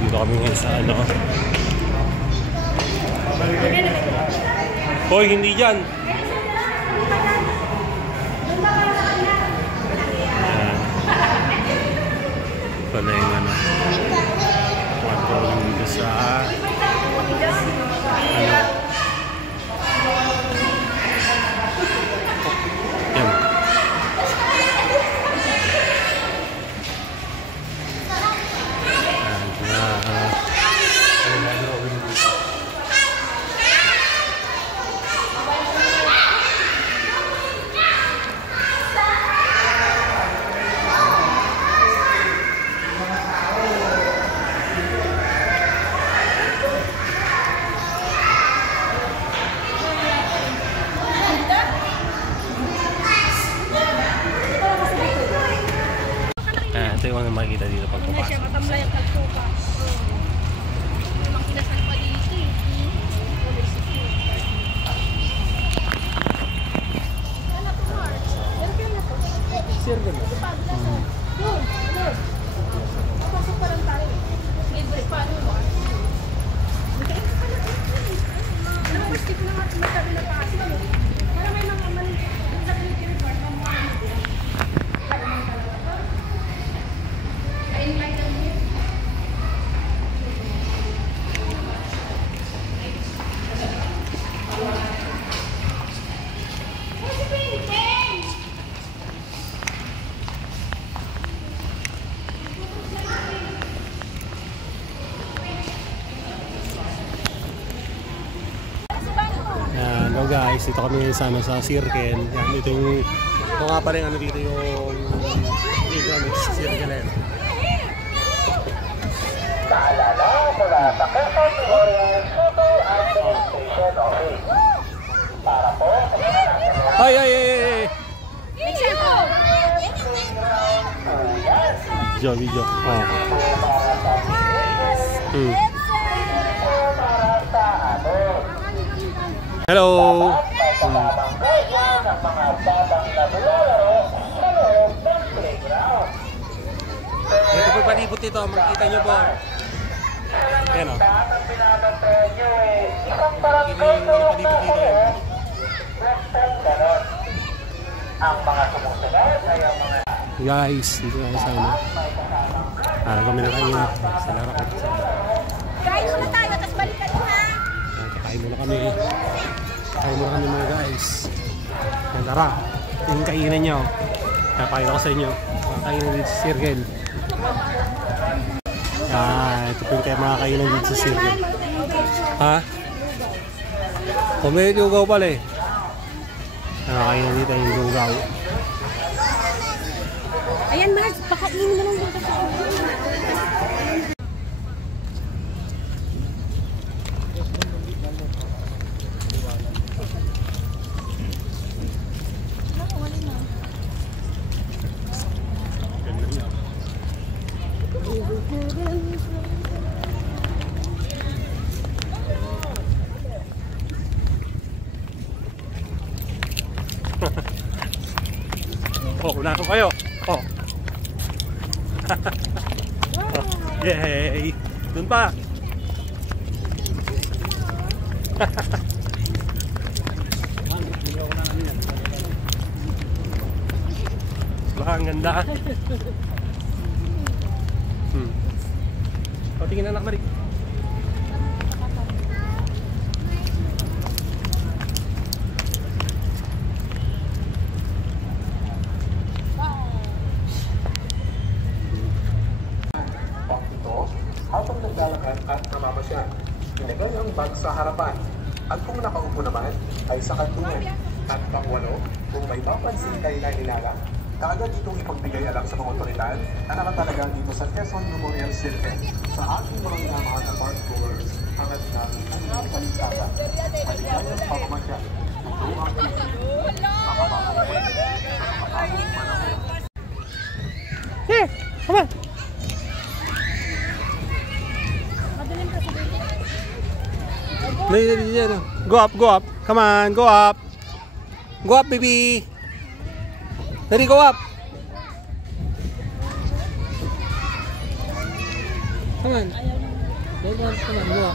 dito kami ngayon sa ano. Hoy, hindi dyan. Pala yung ano. Controlling dito sa ano. Ito yung ano makikita dito pag papasok. Matamlay ang kalsuka. Namang kinasal pa dito eh. Ano to, Mark? Welcome na to. Sirve na. Yun. Papasok pa lang tayo. Sige, paano, Mark? Alam mo, mas tipo na matabi na pasok. Para may mga maliit. Sa Philippine Park, mga mga hello guys, dito kami sa circle. Yan, ito nga pa rin ano dito yung sa circle eh. Paalala mula sa Quezon Memorial Super Administration Office. Para po sa Ay! Video. Oh. Hello. Ito po palibot dito, makikita nyo po. Ayan o. Palibot dito yan. Guys, dito tayo sa ano. Kami na kayo na. Sa laro ko. kain muna tayo, tapos balikan mo ha. Kain muna kami. Kain muna kami mga guys. Yan, tara. Yung kainan nyo. Kapakita ko sa inyo. Kainan dito sa circle. Ito po yung kayo mga kainan dito sa circle. Ha? May lugaw pala eh. Kainan dito yung lugaw. Ayan, Mars, pakainin mo lang dito sa Oh, unahan ko kayo. Oh. Yay! Doon pa. Ang ganda. O, tingin anak Marie. Habang naglalakad at namamasyal, ilagay ang bag sa harapan. At kung nakaupo naman, ay sa kantungan. At pangwalo, kung may papansin kayo na hinala, kaagad itong ipagbigay alam sa mga otoridad na nakatalaga dito sa Quezon Memorial Circle. Sa ating mga minamahal na park goers, hangad na ang paligsasan. Maligayang pamamasyal. Ito ang makabakawin. Makabakawin panahon. Here! Come on! Go up, go up. Come on, go up. Go up, baby. Daddy, go up. Come on. Ay, naman mo.